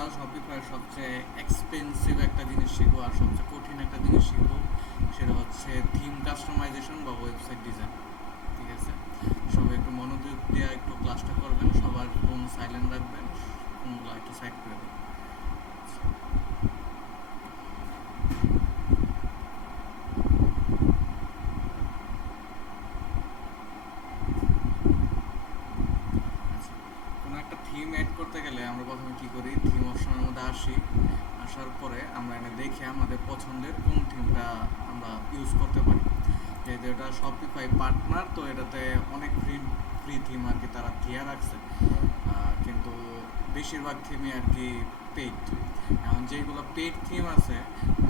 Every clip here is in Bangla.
আমরা শপিফাইয়ের সবচেয়ে এক্সপেন্সিভ একটা জিনিস শিখবো আর সবচেয়ে কঠিন একটা জিনিস শিখবো, সেটা হচ্ছে থিম কাস্টমাইজেশন বা ওয়েবসাইট ডিজাইন। ঠিক আছে, সবাই একটু মনোযোগ দিয়ে একটু ক্লাসটা করবেন, সবার ফোন সাইলেন্ট রাখবেন, ফোনগুলো একটু সাইড করে দেবেন। আচ্ছা, কোনো একটা থিম অ্যাড করতে গেলে আমরা প্রথমে কী করি, থিম অপশনের মধ্যে আসি। আসার পরে আমরা এনে দেখে আমাদের পছন্দের কোন থিমটা আমরা ইউজ করতে পারি। যেহেতু এটা শপিফাই পার্টনার, তো এটাতে অনেক ফ্রি ফ্রি থিম আর কি তারা দিয়ে রাখছে, কিন্তু বেশিরভাগ থিমই আর কি পেইড। এখন যেগুলো পেইড থিম আছে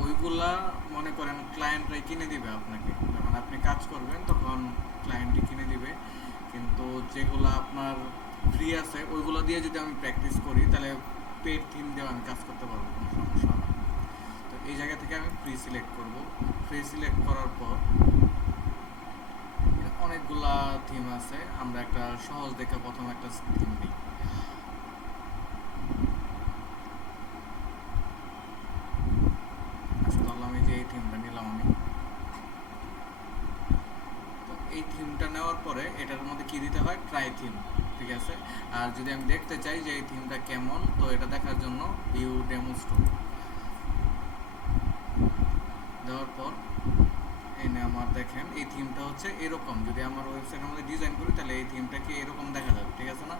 ওইগুলা মনে করেন ক্লায়েন্টরাই কিনে দিবে আপনাকে, যখন আপনি কাজ করবেন তখন ক্লায়েন্টই কিনে দিবে। কিন্তু যেগুলো আপনার ফ্রি আছে ওইগুলো দিয়ে যদি আমি প্র্যাকটিস করি তাহলে পেইড থিম দিয়ে আমি কাজ করতে পারবো, কোনো সমস্যা হবে না। তো এই জায়গা থেকে আমি ফ্রি সিলেক্ট করব। ফ্রি সিলেক্ট করার পর অনেকগুলা থিম আছে, আমরা একটা সহজ দেখে প্রথম একটা থিম নিই। আচ্ছা, তাহলে আমি যে এই থিমটা নিলাম আমি। তো এই থিমটা নেওয়ার পরে এটার মধ্যে কি দিতে হয়, ট্রাই থিম। ঠিক আছে, আর যদি আমি দেখতে চাই যে এই থিমটা কেমন, তো এটা দেখার জন্য ভিউ ডেমো স্টোর দেওয়ার পর এনে আমার দেখেন এই থিমটা হচ্ছে এরকম। যদি আমার ওয়েবসাইটের মধ্যে ডিজাইন করি তাহলে এই থিমটা কি এরকম দেখা যাবে, ঠিক আছে না?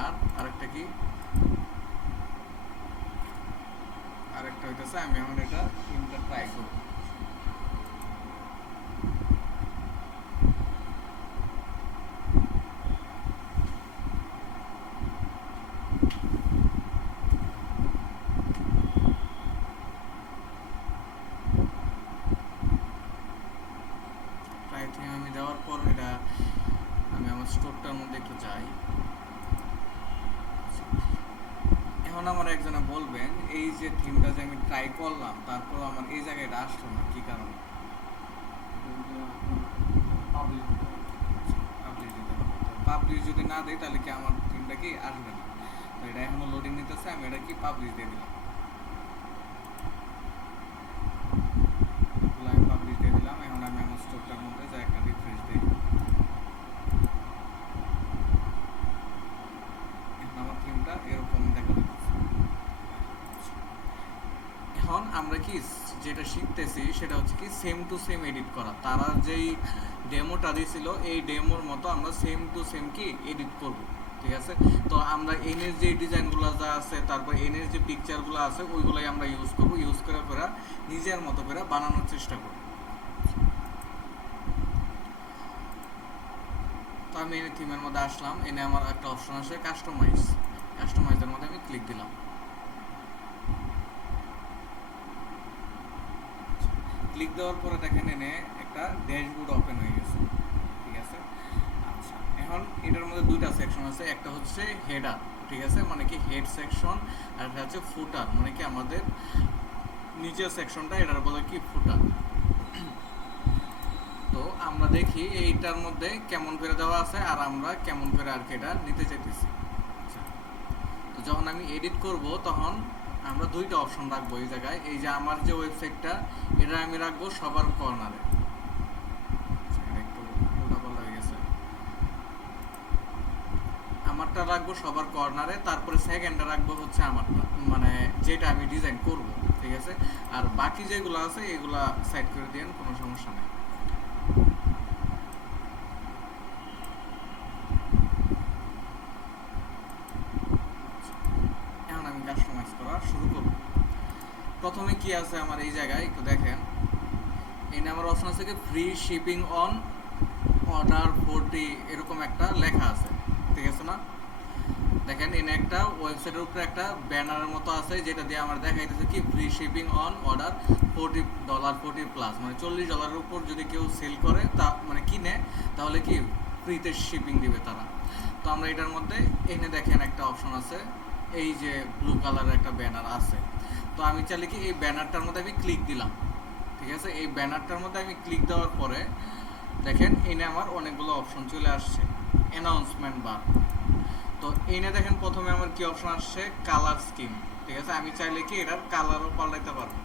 আর আরেকটা কি, আরেকটা হইতেছে আমি এখন এটা থিমটা ট্রাই করব। ট্রাই থিম আমি দেওয়ার পর এটা আমি আমার স্টোরটার মধ্যে একটু যাই। এখন আমার একজনে বলবেন এই যে থিমটা যে আমি ট্রাই করলাম তারপর আমার এই জায়গাটা আসলো না, কি কারণে? পাবলিশ দিতে হবে। পাবলিশ যদি না দিই তাহলে কি আমার থিমটা কি আসবে না। তো এটা এখনো লোডিং নিতেছে, আমি এটা কি পাবলিশ দিয়ে দিলাম। আমি পাবলিশ দিয়ে দিলাম। এখন আমি আমার স্টোরটার মধ্যে যাই, একটা রিফ্রেশ দিই। এখন আমার থিমটা এরকম দেখা যাচ্ছে। এখন আমরা কি যেটা শিখতেছি সেটা হচ্ছে কি সেম টু সেম এডিট করা। তারা যেই ডেমোটা দিয়েছিল এই ডেমোর মতো আমরা সেম টু সেম কি এডিট করব। ঠিক আছে, তো আমরা এনের যে ডিজাইনগুলো যা আছে, তারপর এনের যে পিকচারগুলো আছে ওইগুলোই আমরা ইউজ করব। ইউজ করে করে নিজের মতো করে বানানোর চেষ্টা করব। তো আমি এনে থিমের মধ্যে আসলাম, এনে আমার একটা অপশন আসে কাস্টমাইজ। কাস্টমাইজের মধ্যে আমি ক্লিক দিলাম। ক্লিক দেওয়ার পরে দেখেন এনে একটা ড্যাশবোর্ড ওপেন হয়ে গেছে। ঠিক আছে, আচ্ছা এখন এটার মধ্যে দুইটা সেকশন আছে, একটা হচ্ছে হেডার, ঠিক আছে, মানে কি হেড সেকশন, আর একটা হচ্ছে ফুটার, মানে কি আমাদের নিচের সেকশনটা, এটার বলে কি ফুটার। তো আমরা দেখি এইটার মধ্যে কেমন করে দেওয়া আছে আর আমরা কেমন করে আর কি এটা নিতে চাইতেছি। আচ্ছা, তো যখন আমি এডিট করব তখন আমরা দুইটা অপশন রাখবো এই জায়গায়। এই যে আমার যে ওয়েবসাইটটা এটা আমি রাখবো সবার কর্নারে। একটু উল্টাপাল্টা হয়ে গেছে, আমারটা রাখবো সবার কর্নারে, তারপরে সেকেন্ডটা রাখবো হচ্ছে আমারটা, মানে যেটা আমি ডিজাইন করব। ঠিক আছে, আর বাকি যেগুলো আছে এগুলা সাইড করে দিন, কোনো সমস্যা নেই। এখন আমি কাস্টমাইজ করা শুরু করব। প্রথমে কি আছে আমার এই জায়গায় একটু দেখেন, এখানে আমার অপশন আছে কি ফ্রি শিপিং অন অর্ডার 40, এরকম একটা লেখা আছে। ঠিক আছে না? দেখেন এনে একটা ওয়েবসাইটের উপরে একটা ব্যানারের মতো আছে যেটা দিয়ে আমার দেখাইতেছে কি ফ্রি শিপিং অন অর্ডার $40, 40+, মানে $40 উপর যদি কেউ সেল করে, তা মানে কিনে, তাহলে কি ফ্রিতে শিপিং দিবে তারা। তো আমরা এটার মধ্যে এনে দেখেন একটা অপশন আছে, এই যে ব্লু কালারের একটা ব্যানার আছে। তো আমি চাইলে কি এই ব্যানারটার মধ্যে আমি ক্লিক দিলাম। ঠিক আছে, এই ব্যানারটার মধ্যে আমি ক্লিক দেওয়ার পরে দেখেন এনে আমার অনেকগুলো অপশন চলে আসছে। অ্যানাউন্সমেন্ট বার, তো এনে দেখেন প্রথমে আমার কি অপশন আসছে, কালার স্কিম। ঠিক আছে, আমি চাইলে কি এটার কালারও পাল্টাইতে পারবো।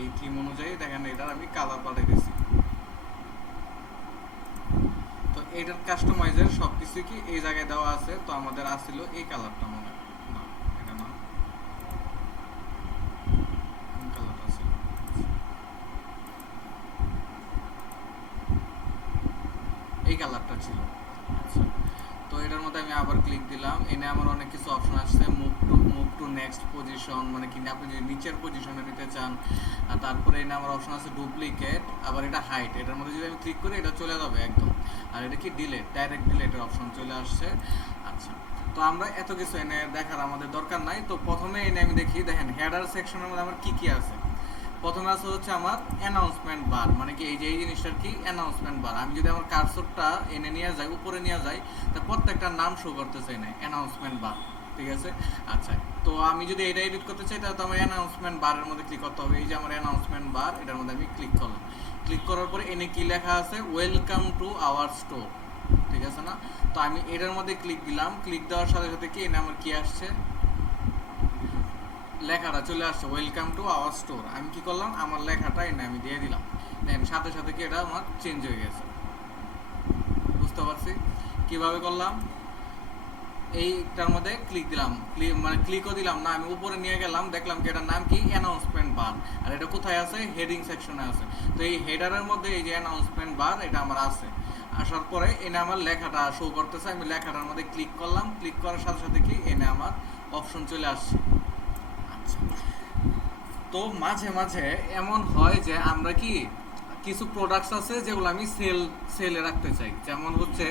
এই থিম অনুযায়ী দেখেন এটার আমি কালার পাল্টাই দিয়েছি। তো এটার কাস্টমাইজের সব কিছু কি এই জায়গায় দেওয়া আছে। তো আমাদের আসছিল এই কালারটা মনে হয়। না, এটা না, কোন কালারটা ছিল? এই কালারটা ছিল। আচ্ছা, তো এটার মধ্যে আমি আবার ক্লিক দিলাম, এনে আমার অনেক কিছু অপশন আসছে। মুভ টু নেক্সট পজিশন, মানে কি আপনি যদি নিচের পজিশনে নিতে চান। আর তারপরে এনে আমার অপশন আছে ডুপ্লিকেট, আবার এটা হাইট। এটার মধ্যে যদি আমি ক্লিক করি এটা চলে যাবে একদম। আর এটা কি ডিলেট, ডাইরেক্ট ডিলেটের অপশন চলে আসছে। আচ্ছা, তো আমরা এত কিছু এনে দেখার আমাদের দরকার নাই। তো প্রথমে এনে আমি দেখি, দেখেন হেডার সেকশনের মধ্যে আমার কি কি আছে। প্রথমে আছে হচ্ছে আমার অ্যানাউন্সমেন্ট বার, মানে কি এই যে এই জিনিসটার কি অ্যানাউন্সমেন্ট বার। আমি যদি আমার কার্সরটা এনে নিয়ে যাই, উপরে নিয়ে যাই, তা প্রত্যেকটা নাম শো করতেছে না, অ্যানাউন্সমেন্ট বার। ঠিক আছে। আচ্ছা, তো আমি যদি এটা এডিট করতে চাই তাহলে তো আমার অ্যানাউন্সমেন্ট বারের মধ্যে ক্লিক করতে হবে। এই যে আমার অ্যানাউন্সমেন্ট বার, এটার মধ্যে আমি ক্লিক করলাম। ক্লিক করার পরে এনে কি লেখা আছে, ওয়েলকাম টু আওয়ার স্টোর। ঠিক আছে না? তো আমি এটার মধ্যে ক্লিক দিলাম। ক্লিক দেওয়ার সাথে সাথে কি এনে আমার কি আসছে, লেখাটা চলে আসছে ওয়েলকাম টু আওয়ার স্টোর। আমি কি করলাম, আমার লেখাটা এনে আমি দিয়ে দিলাম। দেন সাথে সাথে কি এটা আমার চেঞ্জ হয়ে গেছে। বুঝতে পারছি কিভাবে করলাম। এইটার মধ্যে ক্লিক দিলাম, মানে ক্লিকও দিলাম না, আমি উপরে নিয়ে গেলাম, দেখলাম কি এটার নাম কি অ্যানাউন্সমেন্ট বার। আর এটা কোথায় আছে, হেডিং সেকশনে আছে। তো এই হেডারের মধ্যে এই যে অ্যানাউন্সমেন্ট বার, এটা আমার আছে। আসার পরে এনে আমার লেখাটা শো করতেছে। আমি লেখাটার মধ্যে ক্লিক করলাম। ক্লিক করার সাথে সাথে কি এনে আমার অপশন চলে আসছে। আচ্ছা, তো মাঝে মাঝে এমন হয় যে আমরা কি কিছু প্রোডাক্টস আছে যেগুলো আমি সেলে রাখতে চাই। যেমন হচ্ছে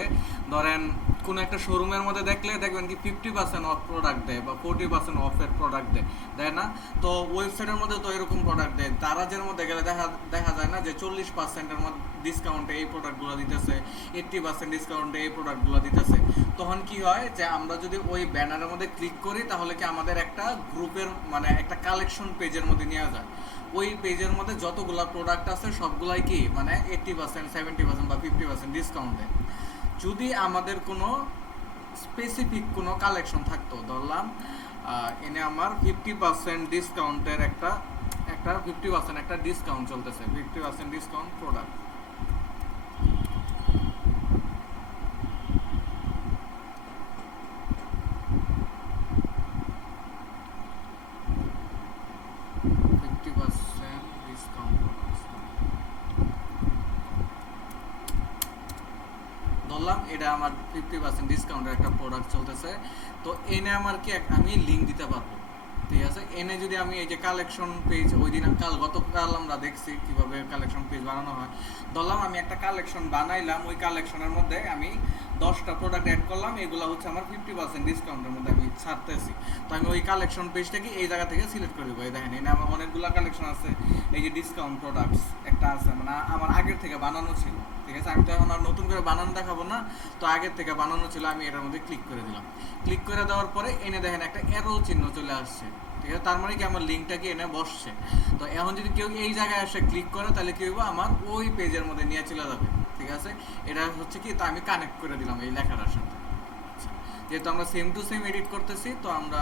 ধরেন কোনো একটা শোরুমের মধ্যে দেখলে দেখবেন কি 50% অফ প্রোডাক্ট দেয় বা 40% অফের প্রোডাক্ট দেয় না? তো ওয়েবসাইটের মধ্যে তো এরকম প্রোডাক্ট দেয়। দারাজের মধ্যে গেলে দেখা যায় না যে 40%-এর মধ্যে ডিসকাউন্টে এই প্রোডাক্টগুলো দিতেছে, 80% ডিসকাউন্টে এই প্রোডাক্টগুলো দিতেছে। তখন কি হয় যে আমরা যদি ওই ব্যানারের মধ্যে ক্লিক করি তাহলে কি আমাদের একটা গ্রুপের, মানে একটা কালেকশন পেজের মধ্যে নেওয়া যায়। ওই পেজের মধ্যে যতগুলো প্রোডাক্ট আছে সবগুলাই কি মানে 80%, 70% বা 50% ডিসকাউন্ট দেয়। যদি আমাদের কোনো স্পেসিফিক কোনো কালেকশন থাকতো, ধরলাম এনে আমার 50% ডিসকাউন্টের একটা একটা 50% একটা ডিসকাউন্ট চলতেছে, 50% ডিসকাউন্ট প্রোডাক্ট। ধরলাম এটা আমার 50% ডিসকাউন্টের একটা প্রোডাক্ট চলতেছে। তো এনে আমার কি আমি লিঙ্ক দিতে পারবো। ঠিক আছে, এনে যদি আমি এই যে কালেকশন পেজ, ওই দিন গতকাল আমরা দেখছি কিভাবে কালেকশন পেজ বানানো হয়। ধরলাম আমি একটা কালেকশন বানাইলাম, ওই কালেকশনের মধ্যে আমি 10টা প্রোডাক্ট অ্যাড করলাম, এগুলো হচ্ছে আমার 50% ডিসকাউন্টের মধ্যে আমি ছাড়তেছি। তো আমি ওই কালেকশন পেজটাকে এই জায়গা থেকে সিলেক্ট করে দেবো। এই দেখেন এনে আমার অনেকগুলো কালেকশন আছে। এই যে ডিসকাউন্ট প্রোডাক্টস একটা আছে, মানে আমার আগের থেকে বানানো ছিল। ঠিক আছে, আমি তো এখন আর নতুন করে বানানো দেখাবো না। তো আগের থেকে বানানো ছিল, আমি এটার মধ্যে ক্লিক করে দিলাম। ক্লিক করে দেওয়ার পরে এনে দেখেন একটা অ্যারো চিহ্ন চলে আসছে। ঠিক আছে, তার মানে কি আমার লিঙ্কটা কি এনে বসছে। তো এখন যদি কেউ এই জায়গায় এসে ক্লিক করে তাহলে কি হইব, আমার ওই পেজের মধ্যে নিয়ে চলে যাবে। ঠিক আছে, এটা হচ্ছে কি, তা আমি কানেক্ট করে দিলাম এই লেখাটার সাথে। আচ্ছা, যেহেতু আমরা সেম টু সেম এডিট করতেছি, তো আমরা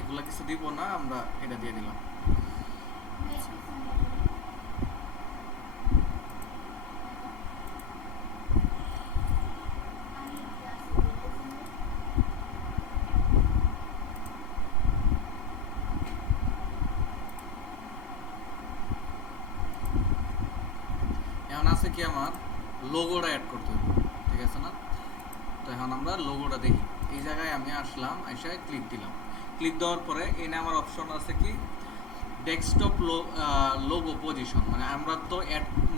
এগুলা কিছু দিব না, আমরা এটা দিয়ে দিলাম। এখন আছে কি, আমার লোগোটা অ্যাড করতে হবে। ঠিক আছে না? তো এখন আমরা লোগোটা দেখি। এই জায়গায় আমি আসলাম, এসে ক্লিক দিলাম। ক্লিক দেওয়ার পরে এনে আমার অপশন আছে কি ডেস্কটপ লোগো পজিশন। মানে আমরা তো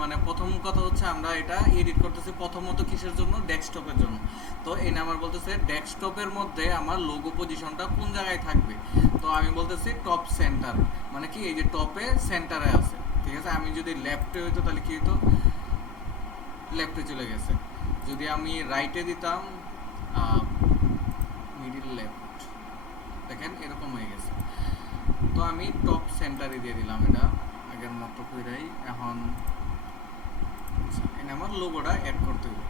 মানে প্রথম কথা হচ্ছে আমরা এটা এডিট করতেছি প্রথমত কিসের জন্য, ডেস্কটপের জন্য। তো এনে আমার বলতেছে ডেস্কটপের মধ্যে আমার লোগো পজিশনটা কোন জায়গায় থাকবে। তো আমি বলতেছি টপ সেন্টার, মানে কি এই যে টপে সেন্টারে আছে। ঠিক আছে, আমি যদি লেফটে হইতো তাহলে কি হতো, লেফটে চলে গেছে। যদি আমি রাইটে দিতাম, মিডিল লেফট, দেখেন এরকম হয়ে গেছে। তো আমি টপ সেন্টারে দিয়ে দিলাম এটা আগের মতো কইরাই। এখন এনে আমার লোগোটা অ্যাড করতে হবে।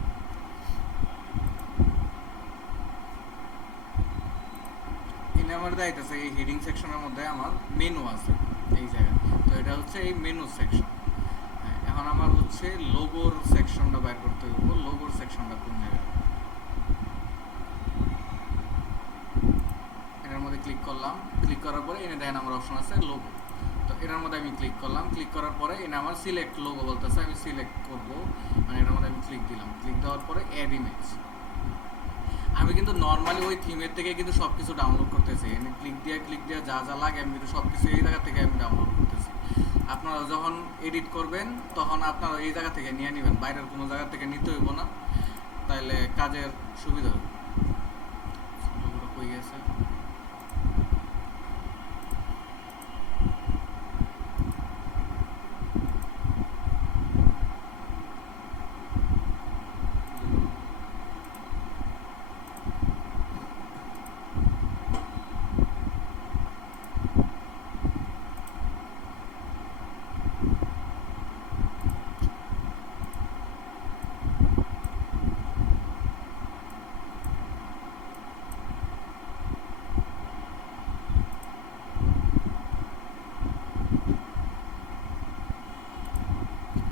এনে আমার দেখাইতেছে এই হেডিং সেকশনের মধ্যে আমার মেনু আছে এই জায়গায়। তো এটা হচ্ছে এই মেনু সেকশন। এখন আমার হচ্ছে লোগোর সেকশনটা বাইর করতে হবে। লোগোর সেকশনটা কোন জায়গায়? এটার মধ্যে ক্লিক করলাম, ক্লিক করার পরে এনে দেখেন আমার অপশন আছে লোগো। তো এটার মধ্যে আমি ক্লিক করলাম, ক্লিক করার পরে এনে আমার সিলেক্ট লোগো বলতেছে, আমি সিলেক্ট করব। মানে এটার মধ্যে আমি ক্লিক দিলাম, ক্লিক দেওয়ার পরে অ্যাড ইমেজ। আমি কিন্তু নর্মালি ওই থিমের থেকে কিন্তু সব কিছু ডাউনলোড করতেছি, এনে ক্লিক দিয়ে যা যা লাগে আমি কিন্তু সব কিছু এই জায়গা থেকে আমি ডাউনলোড করতেছি। আপনারা যখন এডিট করবেন তখন আপনারা এই জায়গা থেকে নিয়ে নেবেন, বাইরের কোনো জায়গা থেকে নিতে হইব না, তাইলে কাজের সুবিধা হবে। লোগোটা কই গেছে?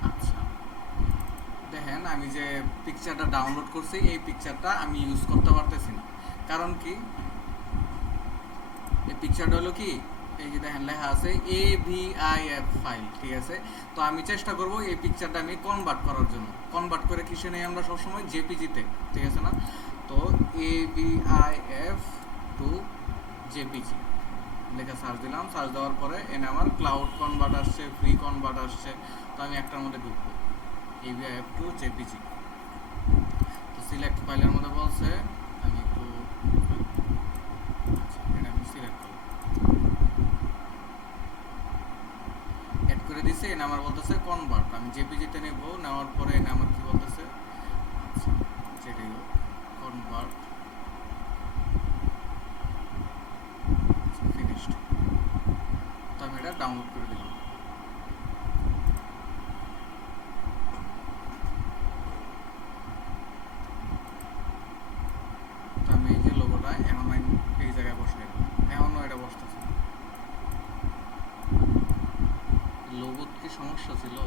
আচ্ছা, দেখেন আমি যে পিকচারটা ডাউনলোড করছি এই পিকচারটা আমি ইউজ করতে পারতেছি না। কারণ কি? এই পিকচারটা হলো কি, এই যে দেখেন লেখা আছে AVIF ফাইল, ঠিক আছে? তো আমি চেষ্টা করব এই পিকচারটা আমি কনভার্ট করার জন্য। কনভার্ট করে কিসে নেই আমরা সবসময়? জেপিজিতে, ঠিক আছে না? তো AVIF টু জেপিজি লেখা সার্চ দিলাম, সার্চ দেওয়ার পরে এনে আমার ক্লাউড কনভার্ট আসছে, ফ্রি কনভার্ট আসছে। তো আমি একটার মধ্যে ঢুকবো, AVIF টু জেপিজি। তো সিলেক্ট ফাইলের মধ্যে বলছে, আমি একটু আচ্ছা এটা আমি সিলেক্ট করলাম, অ্যাড করে দিছি। এনে আমার বলতেছে কনভার্ট, আমি জেপিজিতে নেব। নেওয়ার পরে এনে আমার কি বলতেছে, আচ্ছা যেটাই হোক কনভার্ট, ফিনিশড। তো আমি এটা ডাউনলোড করে দিলাম। তো আমি এই যে লোগোটা এখন আমি এই জায়গায় বসাই দিলাম, এখনও এটা বসতেছে। লোগোত কি সমস্যা ছিল?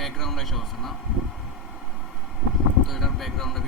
ব্যাকগ্রাউন্ড এসে আছে না, তো এটার ব্যাকগ্রাউন্ডটা